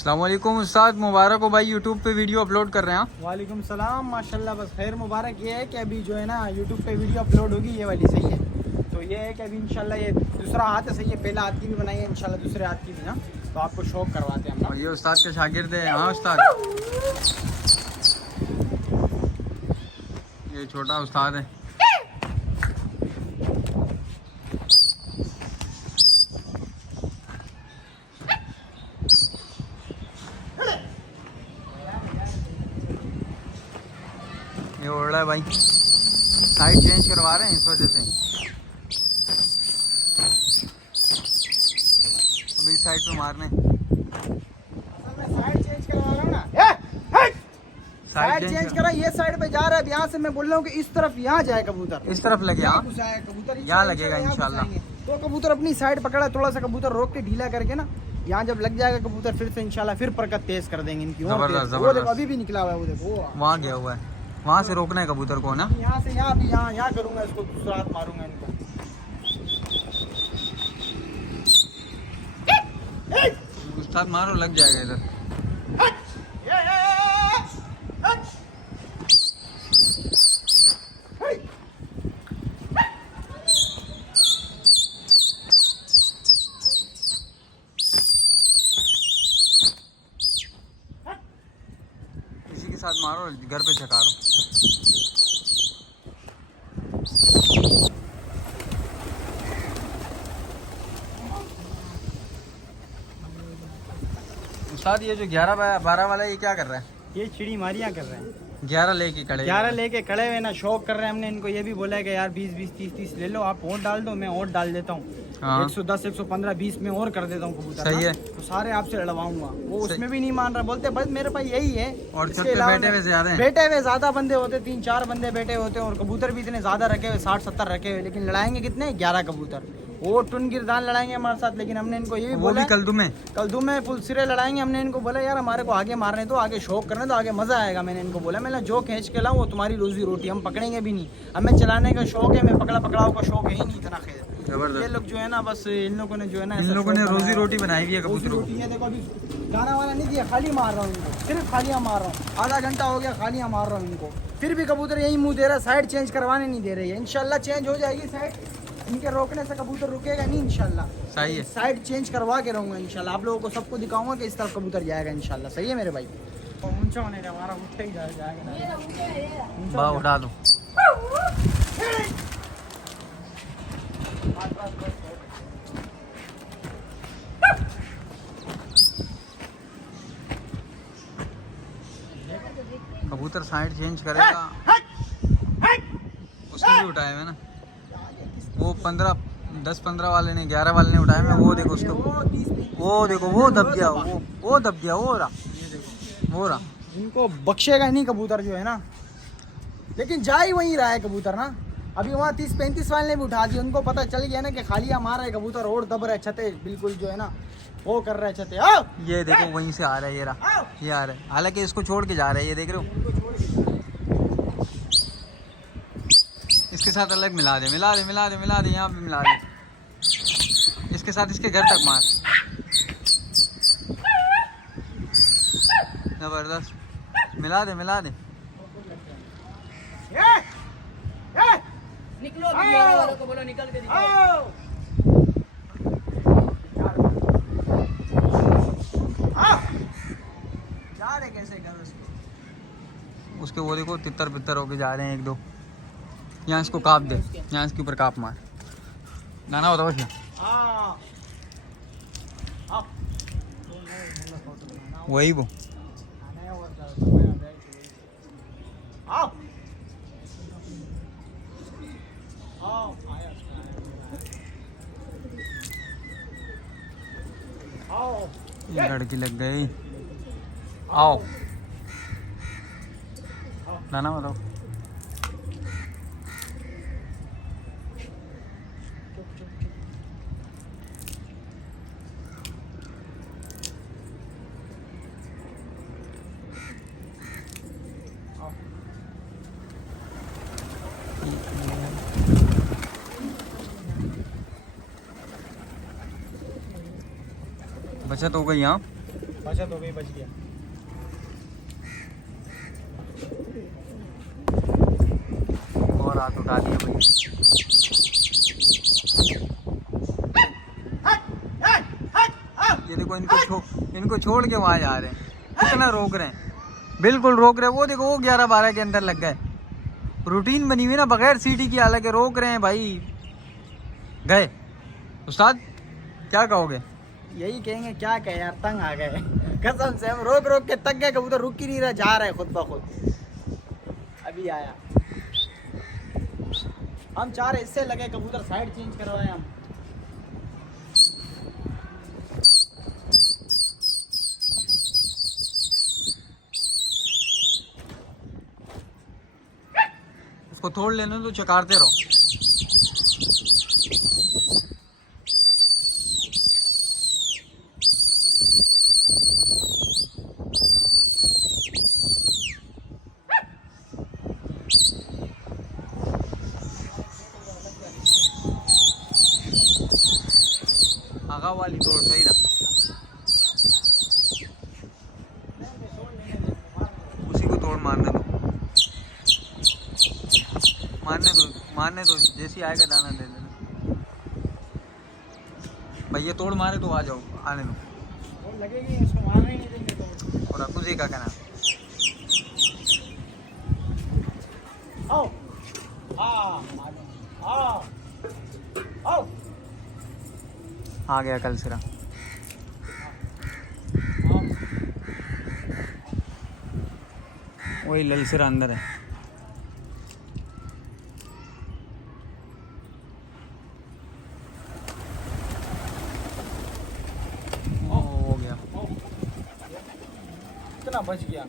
अस्सलामुअलैकुम उस्ताद, मुबारक हो भाई, यूट्यूब पे वीडियो अपलोड कर रहे हैं आप। वालेकुम सलाम, माशाल्लाह। बस खैर मुबारक। ये है कि अभी जो है ना यूट्यूब पे वीडियो अपलोड होगी, ये वाली सही है। तो ये है कि अभी इंशाल्लाह ये दूसरा हाथ है, सही है। पहला हाथ की भी बनाई है इंशाल्लाह, दूसरे हाथ की भी ना। तो आपको शौक करवाते हैं हम। और ये उस्ताद के शागिर्द है। हाँ उस्ताद, ये छोटा उस्ताद है। ये उड़ रहा है भाई, साइड चेंज करवा रहे हैं इस वजह से। अभी साइड पे मारने, साइड चेंज करवा रहा हूँ ना। साइड चेंज करा, ये साइड पे जा रहा है। यहाँ से मैं बोल रहा हूँ कि इस तरफ यहाँ जाए कबूतर, इस तरफ लगे। हाँ कबूतर यहाँ लगेगा इंशाल्लाह। तो कबूतर अपनी साइड पकड़ा, थोड़ा सा कबूतर रोक के ढीला करके ना, यहाँ जब लग जाएगा कबूतर फिर से इंशाल्लाह फिर परकत तेज कर देंगे इनकी। वो देखो अभी भी निकला हुआ है, वो देखो वहाँ गया हुआ है। वहाँ से रोकना है कबूतर को ना। यहाँ से यहाँ भी यहाँ करूँगा, इसको दूसरा हाथ मारूंगा इनको। उस्ताद मारो, लग जाएगा इधर। इसी के साथ मारो, घर पे चकारो। उस्ताद ये जो 11-12 वाला है, ये क्या कर रहा है? ये चिड़ी मारियाँ कर रहे हैं। 11 लेके खड़े, 11 लेके खड़े हुए ना, शौक कर रहे हैं। हमने इनको ये भी बोला है कि यार 20-20, 30-30 ले लो, आप और डाल दो, मैं और डाल देता हूँ। हाँ। 110, 115, 20 में और कर देता हूँ कबूतर। सही है। तो सारे आपसे लड़वाऊंगा। वो उसमें भी नहीं मान रहा, बोलते बस मेरे पास यही है। और छत पे बैठे हुए ज्यादा हैं। बैठे हुए ज्यादा बंदे होते, 3-4 बंदे बैठे होते हैं, और कबूतर भी इतने ज्यादा रखे हुए, 60-70 रखे हुए। लेकिन लड़ाएंगे कितने? 11 कबूतर। वो टुन गिरदान लड़ाएंगे हमारे साथ। लेकिन हमने इनको ये भी बोला, कल्दू में फुल सिरे लड़ाएंगे। हमने इनको बोला यार हमारे को आगे मारने दो, आगे शौक करने दो, आगे मजा आएगा। मैंने इनको बोला, मैंने जो खींच के लाऊं वो तुम्हारी रोजी रोटी, हम पकड़ेंगे भी नहीं। हमें चलाने का शौक है, मैं पकड़ाओ का शौक है ही नहीं इतना। खैर ये लोग जो है ना, बस इन लोगों ने जो है ना, इन लोगों ने रोजी रोटी बनाई हुई है कबूतरों की। देखो अभी गाना वाला नहीं दिया, खाली मार रहा हूँ इनको, सिर्फ खालियाँ मार रहा हूँ। आधा घंटा हो गया खालियाँ मार रहा हूँ इनको, फिर भी कबूतर यही मुंह दे रहा है, साइड चेंज करवाने नहीं दे रही है। इंशाल्लाह चेंज हो जाएगी साइड, इनके रोकने से कबूतर रुकेगा नहीं इंशाल्लाह। सही है, साइड चेंज करवा के रहूँगा इंशाल्लाह। आप लोगों को सबको दिखाऊंगा कि इस तरफ कबूतर जाएगा इंशाल्लाह। सही है मेरे भाई। ऊंचा होने का हमारा उठते ही जाएगा, उठा दो। कबूतर साइड चेंज करेगा, उसने भी उठाए हुए ना। वो 10-15 वाले ने, 11 वाले ने उठाए हुए। वो देखो उसको, वो देखो वो दब गया, वो दब गया, वो रहा, वो रहा। इनको बख्शेगा नहीं कबूतर जो है ना, लेकिन जा ही वहीं रहा है कबूतर ना। अभी वहाँ 30-35 वाले ने भी उठा दिया, उनको पता चल गया ना कि खालियाँ मार रहे कबूतर, और दब रहे छते बिल्कुल जो है ना, वो कर रहे छते। आओ ये देखो वहीं से आ रहा है, ये रहा, ये आ रहा है। हालांकि इसको छोड़ के जा रहा है, ये देख रहे हो। इसके साथ अलग मिला दे, यहाँ पे मिला दे। इसके साथ इसके घर तक मार, जबरदस्त। मिला दे। निकलो, वालों को बोलो निकल के दिखाओ। जा रहे कैसे घर उसके वो देखो तितर होके जा रहे हैं 1-2। यहाँ इसको काप दे, यहाँ इसके ऊपर काप मार। गाना बताओ क्या? वही वो ये लड़की लग गई। आओ, गाना बताओ। बचत हो गई। यहाँ बचत हो गई, बच गया। और हाथ उठा दिया भाई। ये देखो इनको छोड़ के वहां जा रहे हैं, कितना रोक रहे हैं, बिल्कुल रोक रहे हैं। वो देखो वो 11-12 के अंदर लग गए। रूटीन बनी हुई ना, बगैर सीटी की, हालांकि रोक रहे हैं भाई। गए उस्ताद, क्या कहोगे? यही कहेंगे, क्या कहे यार, तंग आ गए कसम से। हम रोक रोक के तक गए, कबूतर रुक ही नहीं रहा, जा रहा है खुद ब खुद। अभी आया, हम 4 हिस्से लगे, कबूतर साइड चेंज करवाए हम। उसको तोड़ लेने तो चकारते रहो। आगा वाली तोड़ सही रहा, उसी को तोड़ मारने दो, मारने दो, जैसी आएगा दाना दे देना। भैया तोड़ मारे तो आ जाओ, आने दो। वो लगेगी, उसको मारने ही नहीं देंगे तो। और अकुजी का कहना, आओ, आओ, आओ, आओ। आ गया कल सिरा। वही लल सिरा अंदर है। कितना बच गया।